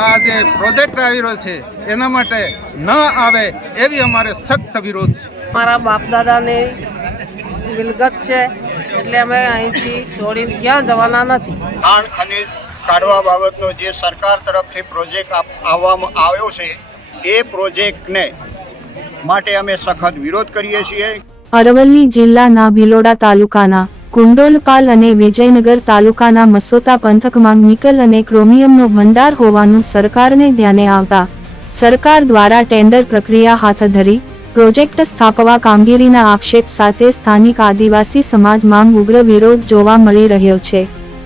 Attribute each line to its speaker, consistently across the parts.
Speaker 1: આ જે પ્રોજેક્ટ આવી રહ્યો છે એના માટે ન આવે એવી અમારે સખ્ત વિરોધ છે.
Speaker 2: મારા બાપ દાદાની મિલકત છે એટલે અમે અહીંથી છોડીને ક્યાં જવાના નથી.
Speaker 3: ખાણ ખનીજ કાઢવા બાબતનો જે સરકાર તરફથી પ્રોજેક્ટ આપ- આવવામાં આવ્યો છે એ પ્રોજેક્ટને માટે અમે સખત વિરોધ કરીએ છીએ.
Speaker 4: અરવલ્લી જિલ્લાના ભિલોડા તાલુકાના કુંડોલપાલ અને વિજયનગર તાલુકાના મસોતા પંથકમાં નિકલ અને ક્રોમિયમનો ભંડાર હોવાનું સરકારને ધ્યાને આવતા સરકાર દ્વારા ટેન્ડર પ્રક્રિયા હાથ ધરી, પ્રોજેક્ટ સ્થાપવા કામગીરીના આક્ષેપ સાથે સ્થાનિક આદિવાસી સમાજમાં ઉગ્ર વિરોધ જોવા મળી રહ્યો છે.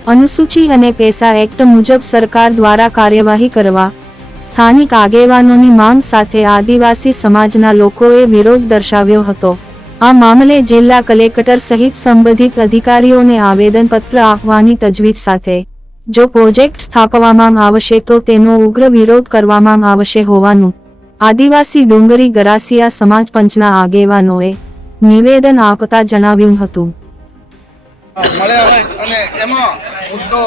Speaker 4: અનુસૂચિ અને પેસા એક્ટ મુજબ સરકાર દ્વારા કાર્યવાહી કરવા, સ્થાનિક આગેવાનોની માંગ સાથે આદિવાસી સમાજના લોકોએ વિરોધ દર્શાવ્યો હતો. આ મામલે જિલ્લા કલેક્ટર સહિત સંબંધિત અધિકારીઓને આવેદનપત્ર આપવાની તજવીજ સાથે. જો પ્રોજેક્ટ સ્થાપવામાં આવશે તો તેનો ઉગ્ર વિરોધ કરવામાં આવશે હોવાનું. આદિવાસી ડુંગરી ગરાસિયા સમાજ પંચના આગેવાનોએ નિવેદન આપતા જણાવ્યું હતું.
Speaker 1: અને એમાં મુદ્દો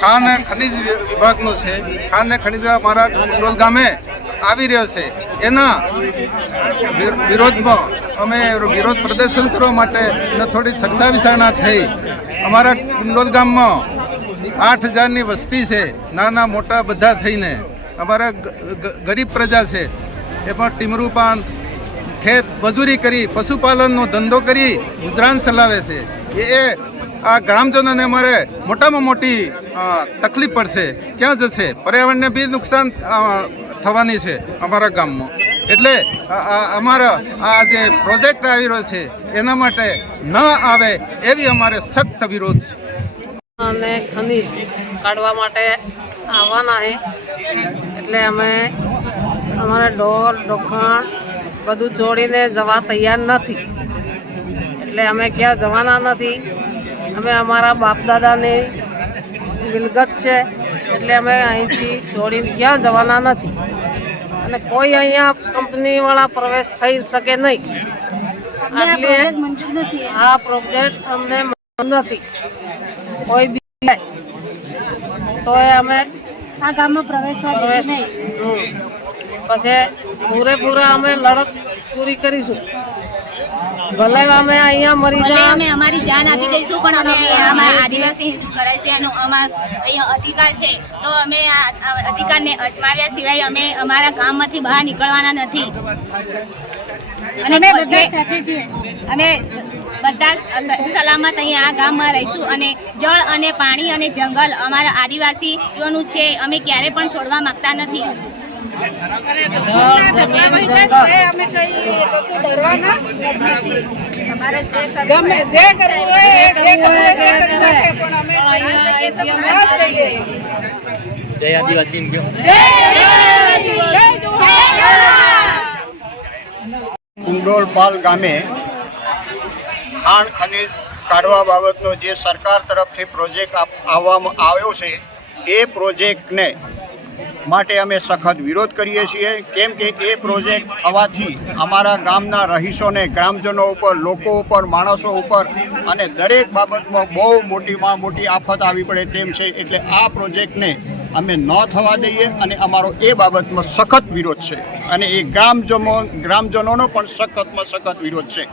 Speaker 1: ખાન ખનિજ વિભાગનો છે. ખાન ખનિજ મારા ગામે આવી રહ્યો છે. એના વિરોધમાં અમે વિરોધ પ્રદર્શન કરવા માટે થોડી સરસા વિસારણા થઈ. અમારા કુંડોલ ગામમાં આઠ હજારની વસ્તી છે, નાના મોટા બધા થઈને. અમારા ગરીબ પ્રજા છે, એમાં પણ ટીમરૂપાન ખેત મજૂરી કરી, પશુપાલનનો ધંધો કરી ગુજરાન ચલાવે છે. એ એ, આ ગ્રામજનોને અમારે મોટામાં મોટી તકલીફ પડશે. ક્યાં જશે? પર્યાવરણને બી નુકસાન થવાની છે અમારા ગામમાં. એટલે અમારા આ જે પ્રોજેક્ટ આવી રહ્યો છે, એના માટે ન આવે એવી અમારે સખ્ત વિરોધ છે.
Speaker 2: અને ખનીજ કાઢવા માટે આવવાના છે. એટલે અમે અમારે ઢોર ડોખાણ બધું છોડીને જવા તૈયાર નથી. એટલે અમે ક્યાં જવાના નથી. અમે અમારા બાપ દાદાની મિલકત છે. એટલે અમે અહીંથી છોડીને ક્યાં જવાના નથી. અને કોઈ અહીંયા કંપનીવાળા પ્રવેશ થઈ શકે નહીં. એટલે આ પ્રોજેક્ટ અમને નથી. કોઈ બી તો એ અમે
Speaker 5: આ ગામમાં પ્રવેશવા
Speaker 2: પ્રવેશ હમ. પછી પૂરેપૂરા અમે લડત પૂરી કરીશું. ભલે અમે અહીંયા મરી જાય
Speaker 5: અમે અમારી જાન આપી દઈશું પણ અમે અમારા આદિવાસી હિન્દુ કરાય છે એનો અમાર અહીંયા અધિકાર છે. તો અમે આ અધિકારને અજમાવ્યા સિવાય અમે અમારા ગામમાંથી બહાર નીકળવાના નથી. અને અમે બધા સલામત અહીંયા આ ગામમાં રહીશું અને જળ અને પાણી અને જંગલ અમારા આદિવાસીઓનું છે અમે ક્યારે પણ છોડવા માંગતા નથી.
Speaker 2: જળ જમીન જંગલ
Speaker 5: ગમે જે કરવું હોય એ જે કરવું હોય તે કરી નાખે, પણ અમે.
Speaker 6: જય આદિવાસી કુંડોલ પાલ
Speaker 3: કુંડોલપાલ ગામે ખાણ ખનીજ કાઢવા બાબતનો જે સરકાર તરફથી પ્રોજેક્ટ આપ- આવવામાં આવ્યો છે એ પ્રોજેક્ટને માટે અમે સખત વિરોધ કરીએ છીએ, કેમ કે એ પ્રોજેક્ટ થવાથી અમારા ગામના રહીશોને, ગ્રામજનો ઉપર, લોકો ઉપર, માણસો ઉપર અને દરેક બાબતમાં બહુ મોટીમાં મોટી આફત આવી પડે તેમ છે, એટલે આ પ્રોજેક્ટને અમે ન થવા દઈએ અને અમારો એ બાબતમાં સખત વિરોધ છે. અને એ ગ્રામજનો ગ્રામજનોનો પણ સખતમાં સખત વિરોધ છે.